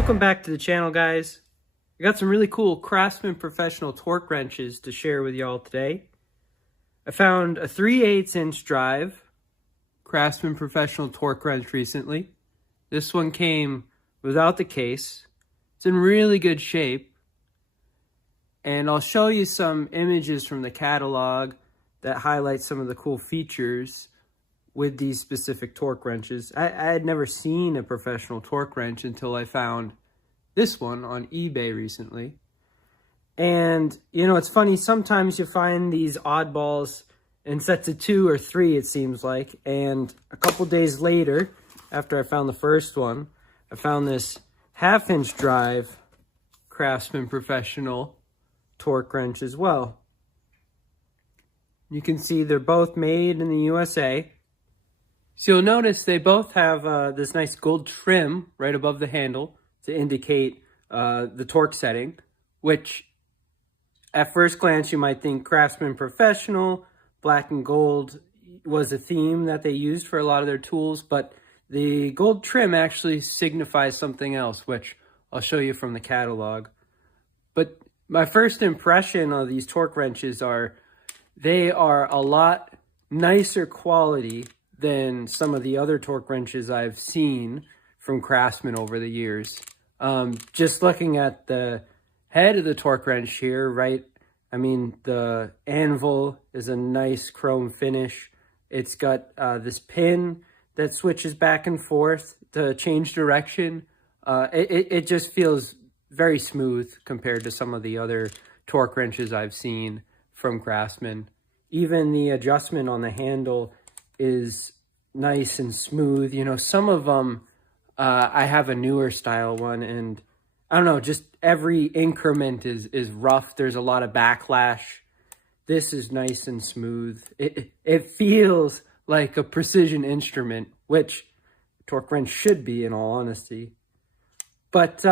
Welcome back to the channel, guys. I got some really cool Craftsman Professional Torque wrenches to share with y'all today. I found a 3/8 inch drive Craftsman Professional Torque wrench recently. This one came without the case. It's in really good shape. And I'll show you some images from the catalog that highlight some of the cool features with these specific torque wrenches. I had never seen a professional torque wrench until I found this one on eBay recently. And, you know, it's funny, sometimes you find these oddballs in sets of 2 or 3, it seems like. And a couple days later, after I found the first one, I found this 1/2 inch drive Craftsman Professional Torque wrench as well. You can see they're both made in the USA. So you'll notice they both have this nice gold trim right above the handle to indicate the torque setting, which at first glance you might think Craftsman Professional, black and gold was a theme that they used for a lot of their tools, but the gold trim actually signifies something else, which I'll show you from the catalog. But my first impression of these torque wrenches are they are a lot nicer quality than some of the other torque wrenches I've seen from Craftsman over the years. Just looking at the head of the torque wrench here, right? I mean, the anvil is a nice chrome finish. It's got this pin that switches back and forth to change direction. It just feels very smooth compared to some of the other torque wrenches I've seen from Craftsman. Even the adjustment on the handle is nice and smooth. You know, some of them, I have a newer style one, and I don't know, just every increment is rough. There's a lot of backlash. This is nice and smooth. It feels like a precision instrument, which torque wrench should be, in all honesty. But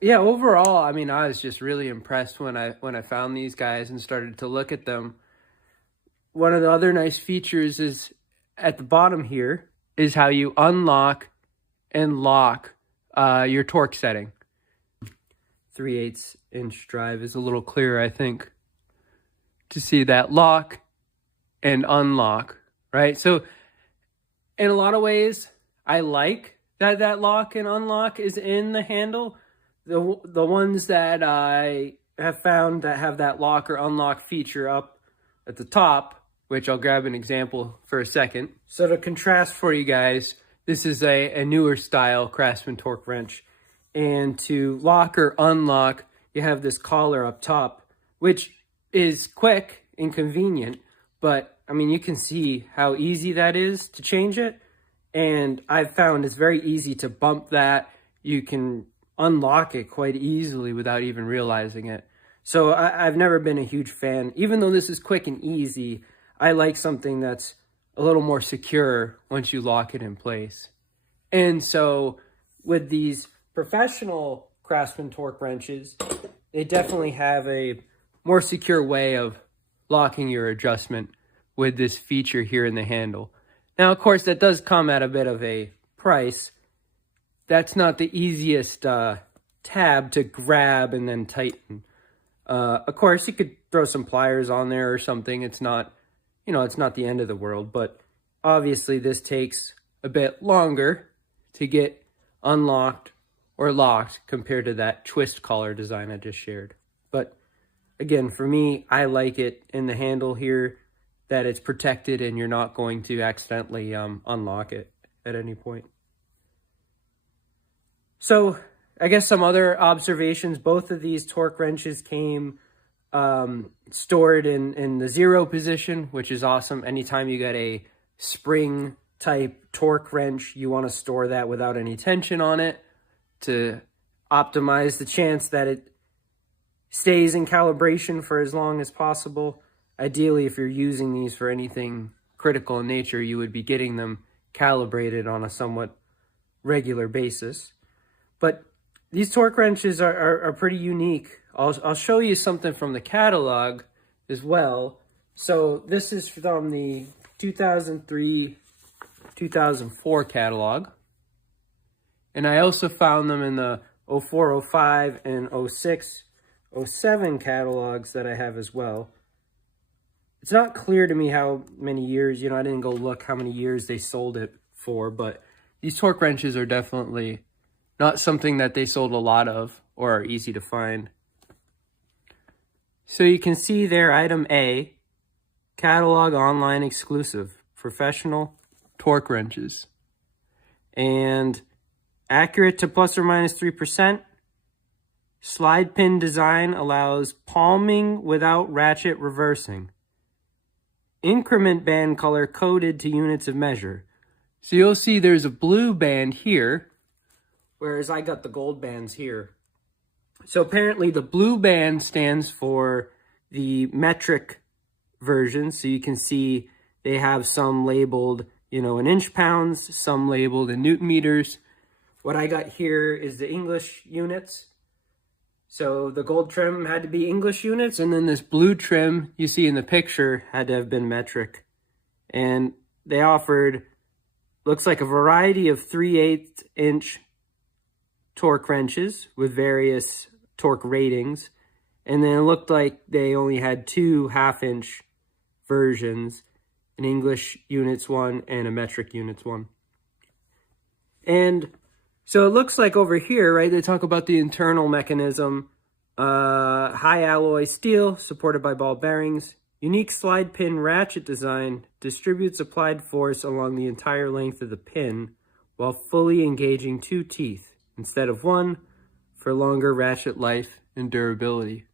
yeah, overall, I mean, I was just really impressed when I found these guys and started to look at them. One of the other nice features is at the bottom here is how you unlock and lock your torque setting. 3/8 inch drive is a little clearer, I think, to see that lock and unlock, right? So in a lot of ways, I like that lock and unlock is in the handle. The ones that I have found that have that lock or unlock feature up at the top, which I'll grab an example for a second. So to contrast for you guys, this is a newer style Craftsman torque wrench. And to lock or unlock, you have this collar up top, which is quick and convenient. But, I mean, you can see how easy that is to change it. And I've found it's very easy to bump that. You can unlock it quite easily without even realizing it. So I've never been a huge fan. Even though this is quick and easy, I like something that's a little more secure once you lock it in place. And so with these professional Craftsman torque wrenches, they definitely have a more secure way of locking your adjustment with this feature here in the handle. Now, of course, that does come at a bit of a price. That's not the easiest tab to grab and then tighten. Of course, you could throw some pliers on there or something. It's not, you know, it's not the end of the world, but obviously this takes a bit longer to get unlocked or locked compared to that twist collar design I just shared. But again, for me, I like it in the handle here that it's protected and you're not going to accidentally unlock it at any point. So I guess some other observations, both of these torque wrenches came stored in the 0 position, which is awesome. Anytime you get a spring type torque wrench, you want to store that without any tension on it to optimize the chance that it stays in calibration for as long as possible. Ideally, if you're using these for anything critical in nature, you would be getting them calibrated on a somewhat regular basis. But these torque wrenches are pretty unique. I'll show you something from the catalog as well. So this is from the 2003-2004 catalog. And I also found them in the 04, 05, and 06, 07 catalogs that I have as well. It's not clear to me how many years, I didn't go look how many years they sold it for, but these torque wrenches are definitely not something that they sold a lot of or are easy to find. So you can see there, item A, catalog online exclusive, professional torque wrenches. And accurate to plus or minus 3%. Slide pin design allows palming without ratchet reversing. Increment band color coded to units of measure. So you'll see there's a blue band here, whereas I got the gold bands here. So apparently the blue band stands for the metric version. So you can see they have some labeled, in inch pounds, some labeled in Newton meters. What I got here is the English units. So the gold trim had to be English units, and then this blue trim you see in the picture had to have been metric. And they offered, looks like a variety of 3/8 inch torque wrenches with various torque ratings. And then it looked like they only had 2 half-inch versions, an English units one and a metric units one. And so it looks like over here, right, they talk about the internal mechanism, high alloy steel supported by ball bearings, unique slide pin ratchet design, distributes applied force along the entire length of the pin while fully engaging 2 teeth instead of 1 for longer ratchet life and durability.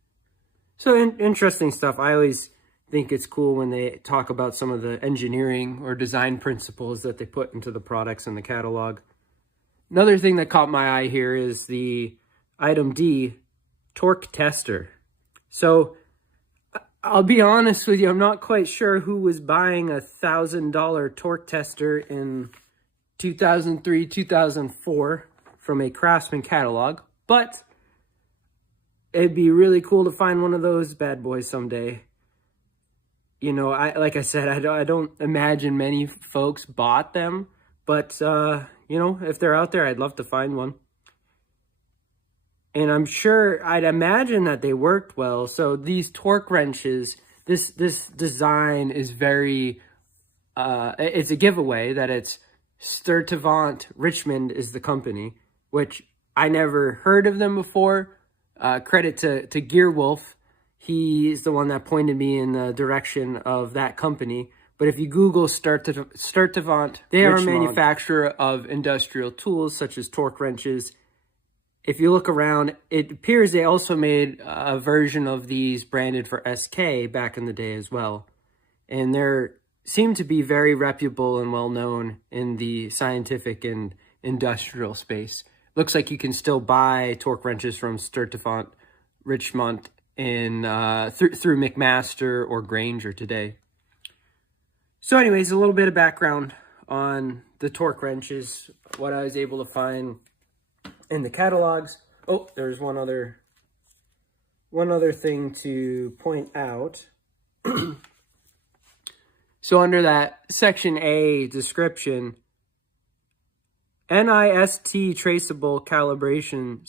So interesting stuff. I always think it's cool when they talk about some of the engineering or design principles that they put into the products in the catalog. Another thing that caught my eye here is the item D, torque tester. So I'll be honest with you, I'm not quite sure who was buying a $1,000 torque tester in 2003, 2004 from a Craftsman catalog, but it'd be really cool to find one of those bad boys someday. Like I said, I don't imagine many folks bought them, but if they're out there, I'd love to find one. And I'd imagine that they worked well. So these torque wrenches, this design is very, it's a giveaway that it's Sturtevant Richmond is the company, which I never heard of them before. Credit to Gearwolf. He's the one that pointed me in the direction of that company. But if you Google Sturtevant, they are a manufacturer of industrial tools such as torque wrenches. If you look around, it appears they also made a version of these branded for SK back in the day as well. And they seem to be very reputable and well known in the scientific and industrial space. Looks like you can still buy torque wrenches from Sturtevant Richmond through McMaster or Granger today. So anyways, a little bit of background on the torque wrenches, what I was able to find in the catalogs. Oh, there's one other thing to point out. So under that section A description, NIST traceable calibration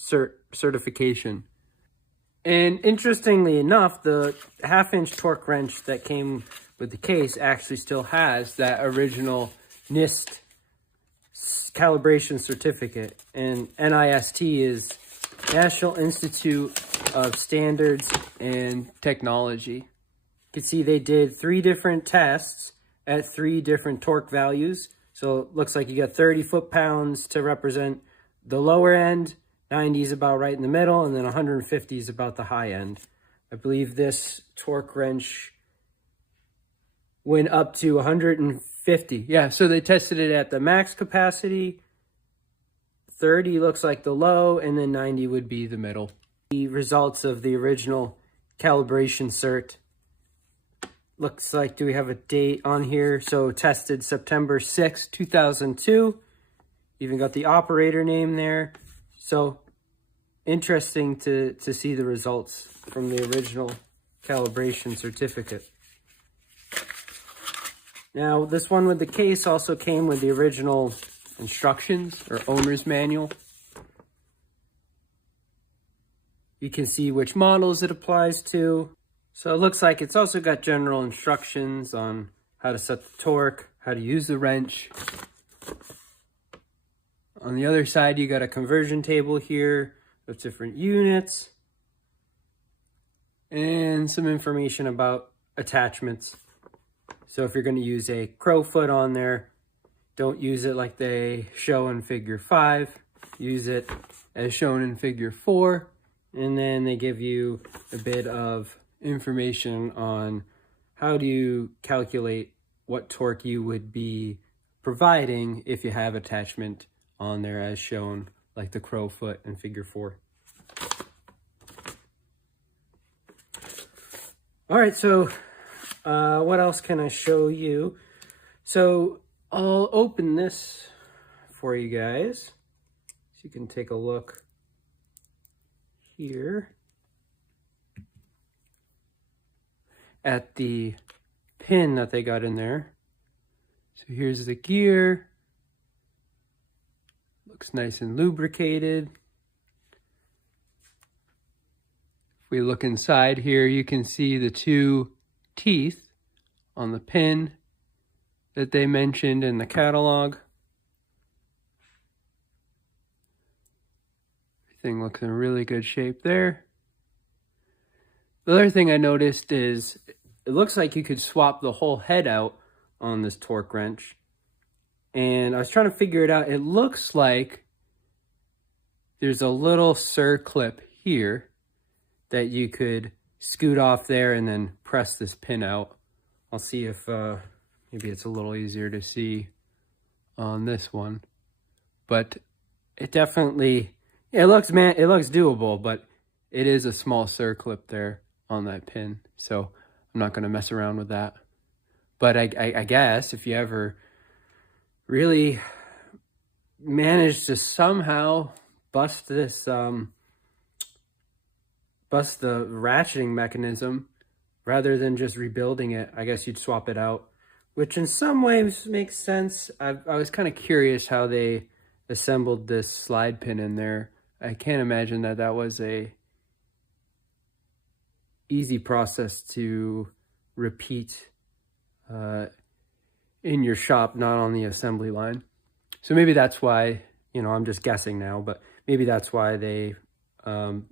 certification. And interestingly enough, the half-inch torque wrench that came with the case actually still has that original NIST calibration certificate. And NIST is National Institute of Standards and Technology. You can see they did 3 different tests at 3 different torque values. So it looks like you got 30 foot-pounds to represent the lower end, 90 is about right in the middle, and then 150 is about the high end. I believe this torque wrench went up to 150. Yeah, so they tested it at the max capacity. 30 looks like the low, and then 90 would be the middle. The results of the original calibration cert. Looks like, do we have a date on here? So tested September 6, 2002. Even got the operator name there. So interesting to see the results from the original calibration certificate. Now, this one with the case also came with the original instructions or owner's manual. You can see which models it applies to. So it looks like it's also got general instructions on how to set the torque, how to use the wrench. On the other side, you got a conversion table here with different units and some information about attachments. So if you're going to use a crow foot on there, don't use it like they show in figure 5. Use it as shown in figure 4. And then they give you a bit of information on how do you calculate what torque you would be providing if you have attachment on there as shown, like the crow foot in figure 4. All right, so what else can I show you? So I'll open this for you guys so you can take a look here at the pin that they got in there. So here's the gear. Looks nice and lubricated. If we look inside here, you can see the 2 teeth on the pin that they mentioned in the catalog. Everything looks in really good shape there. The other thing I noticed is it looks like you could swap the whole head out on this torque wrench. And I was trying to figure it out. It looks like there's a little circlip here that you could scoot off there and then press this pin out. I'll see if maybe it's a little easier to see on this one. But it definitely, it looks doable, but it is a small circlip there on that pin. So I'm not going to mess around with that. But I guess if you ever really manage to somehow bust this, bust the ratcheting mechanism, rather than just rebuilding it, I guess you'd swap it out, which in some ways makes sense. I was kind of curious how they assembled this slide pin in there. I can't imagine that that was a easy process to repeat in your shop, not on the assembly line. So maybe that's why, you know, I'm just guessing now, but maybe that's why they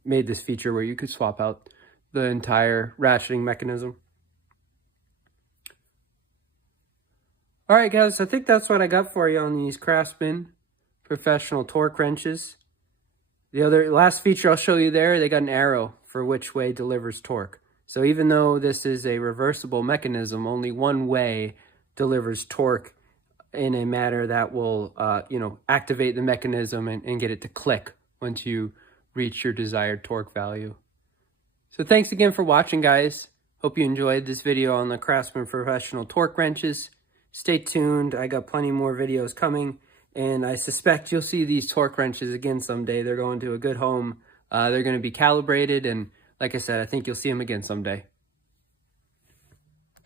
made this feature where you could swap out the entire ratcheting mechanism. All right, guys, I think that's what I got for you on these Craftsman Professional Torque wrenches. The last feature I'll show you there, they got an arrow for which way delivers torque. So even though this is a reversible mechanism, only one way delivers torque in a manner that will, activate the mechanism and get it to click once you reach your desired torque value. So thanks again for watching, guys. Hope you enjoyed this video on the Craftsman Professional Torque wrenches. Stay tuned. I got plenty more videos coming, and I suspect you'll see these torque wrenches again someday. They're going to a good home. They're going to be calibrated, and like I said, I think you'll see them again someday.